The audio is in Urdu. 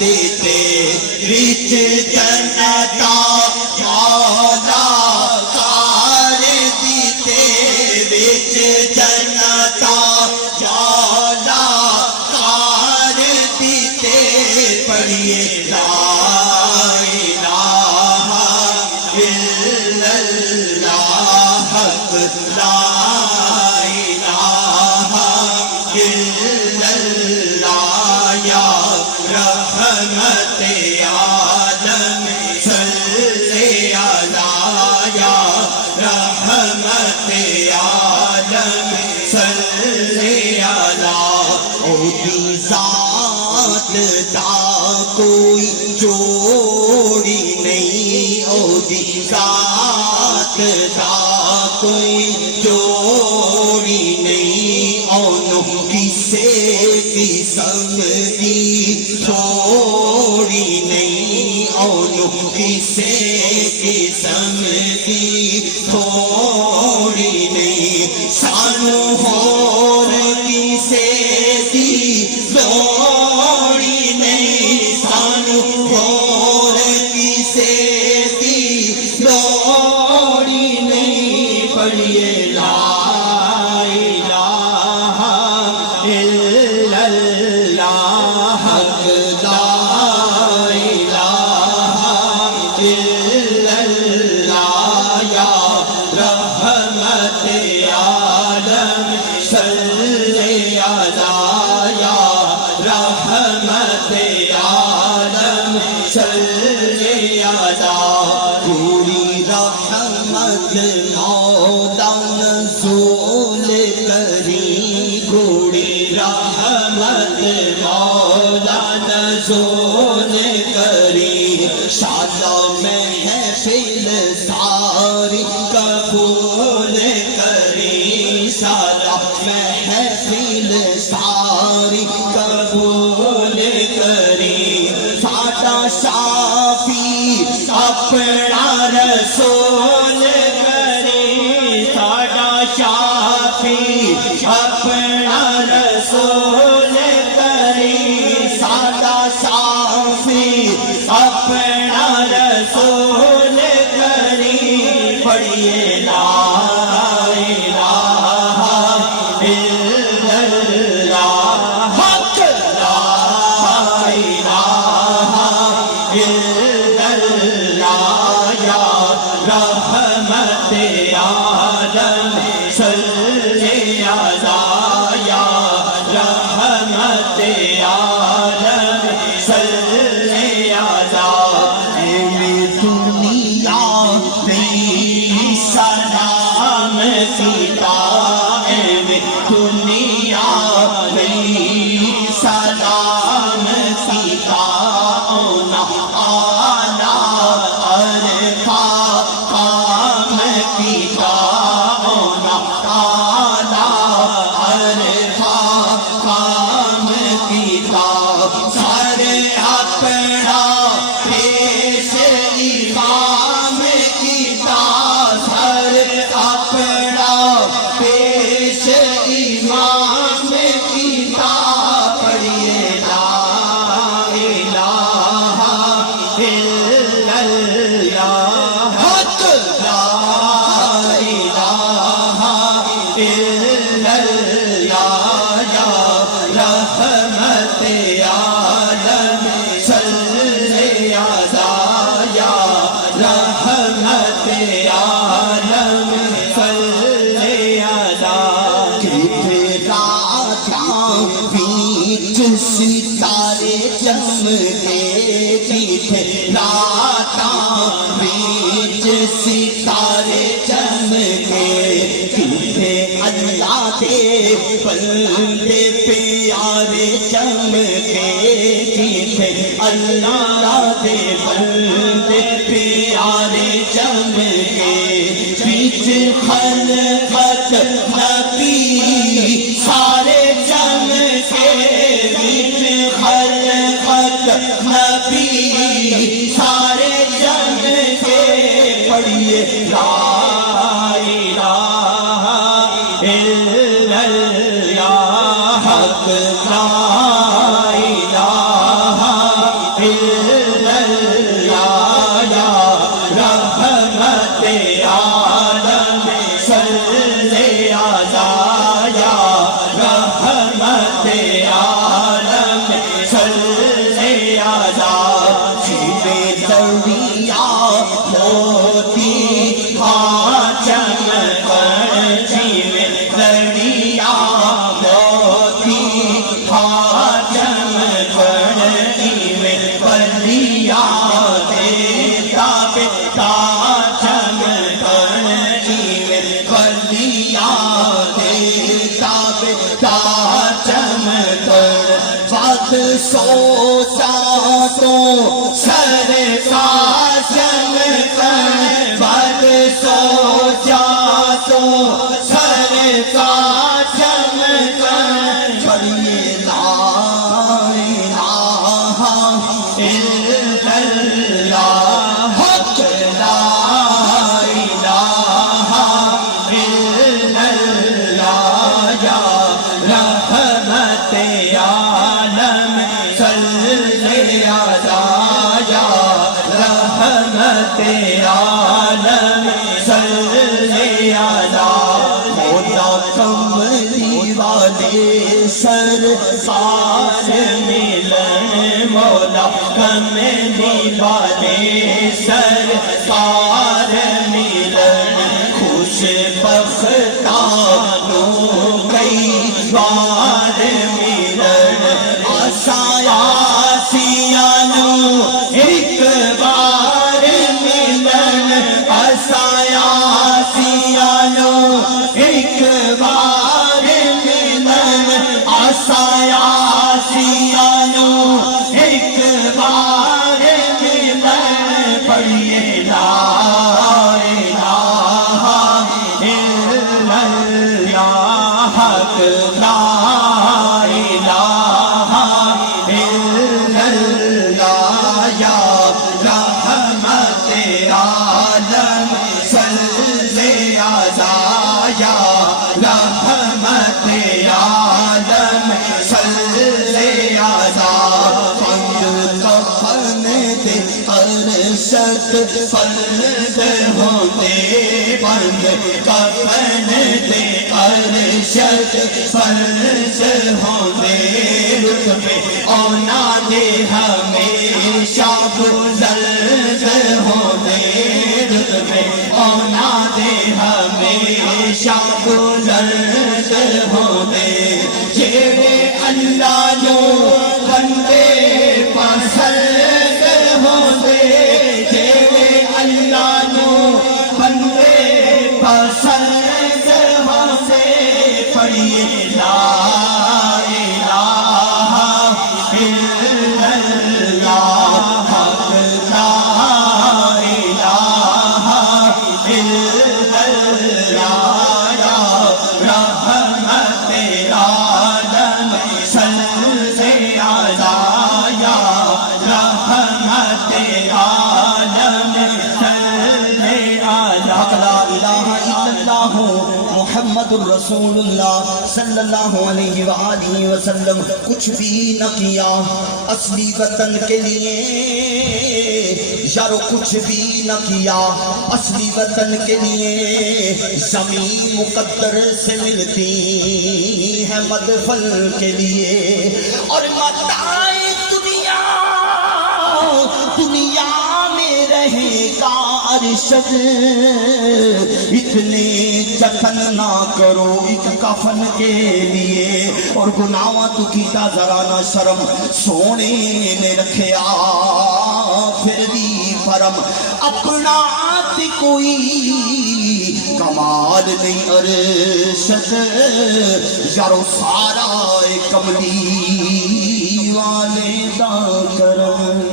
دیتے وچ جنتا مولا کار دیتے وچ جنتا مولا کار دیتے پڑھیے لا الہ الا اللہ حق لا الہ الا اللہ یا رحمت عالم صلی علی یا رحمت عالم صلی علی او دی ذات دا کوئی جوڑی نہیں او دی ذات دا کوئی جوڑی نہیں اونوں کسے قسم دی تھوڑی نہیں اونوں کسے قسم دی تھوڑی نہیں سانو ہور کسے دی لوڑی نہیں سانو ہور کسے دی لوڑی نہیں پڑھیے لا الہ الا اللہ حق لا الہ الا اللہ یا رحمت عالم صلی علی یا رحمت عالم صلی علی پوری رحمت مولا نزول کری پوری رحمت مولا نزول کری شالا محفل ساری قبول کری شالا محفل ساری قبول کری ساڈا شافی اپنا رسول کری ساڈا شافی اپنا رسول کری ساڈا شافی اپنا رسول کری پڑھیے لا الہ الا اللہ حق لا الہ الا اللہ یا رحمت عالم صلی علی یا رحمت عالم صلی علی دنیا میں سلام سیتا دنیا میں سلام سیتا اونا آنا عرفہ کام کیتا اونا آنا عرفہ کام کیتا سارے اپنا پیش امام کیتا سارے اپنا پیش امام کیتا پڑھیے لا الہ الا اللہ حق لا الہ الا اللہ یا رحمت عالم صلی علی یا رحمت عالم صلی علی کتنے راتاں بیچ ستارے چمکے کتنے راتاں بیچ ستارے چمکے کتنے اللہ کے بندے پیارے چمکے کتنے اللہ کے بندے پیارے چمکے بیچ خلقت نبی سارے چمکے بیچ خلقت نبی سارے چمکے پڑھیے لا الہ الا اللہ حق لا الہ الا اللہ یا رحمت عالم صلی علی یا رحمت عالم صلی علی جیوے دریا موتی خاتم پر جیوے دریا موتی خاتم پر جیوے پریا دیتا پتا چم پر جیوے پریا دیتا پتا چم پر بات سوچا تو سر قاسم پر بات سوچا تو سر قاسم پر پڑھیے لا الہ الا اللہ حق لا الہ الا اللہ یا رحمت عالم صلی علی یا رحمت عالم صلی علی مولا کملی والے سرکار ملن مولا کملی والے سرکار ملن خوش بختانوں کئی بار ملن آسایا سیانوں ایک بار ملن آسایا سیانوں ایک بار ملن آسایا سیانوں ایک بار ملن پڑھیے لا الہ الا اللہ حق لا الہ الا اللہ یا رحمت عالم صلی علی یا رحمت عالم صلی علی بند کفن دے ارشد فرد ہوتے بند کفن دے ارشد فرد ہوتے رتبے اونا دے ہمیشہ بلند ہوتے رتبے اونا دے ہمیشہ بلند ہوتے جیڑے اللہ جو بندے پسند ہوتے جیڑے اللہ جو بندے پسند ہوتے پڑھیے لا الہ الا اللہ حق لا الہ الا اللہ یا رحمت عالم صلی علی یا رحمت عالم صلی علی لا الہ الا اللہ محمد الرسول اللہ صلی اللہ علیہ وآلہ وسلم کچھ بھی نہ کیا اصلی وطن کے لیے یارو کچھ بھی نہ کیا اصلی وطن کے لیے زمین مقدر سے ملتی ہے مدفن کے لیے اور متاع دنیا دنیا میں رہے گا ارشد اتنے جتن نہ کرو ایک کفن کے لیے اور گناواں تو کیتا ذرا نہ شرم سونے نے رکھیا پھر بھی پرم اپنا تے کوئی کمال نہیں ارشد یارو سارا کملی والے دا کرم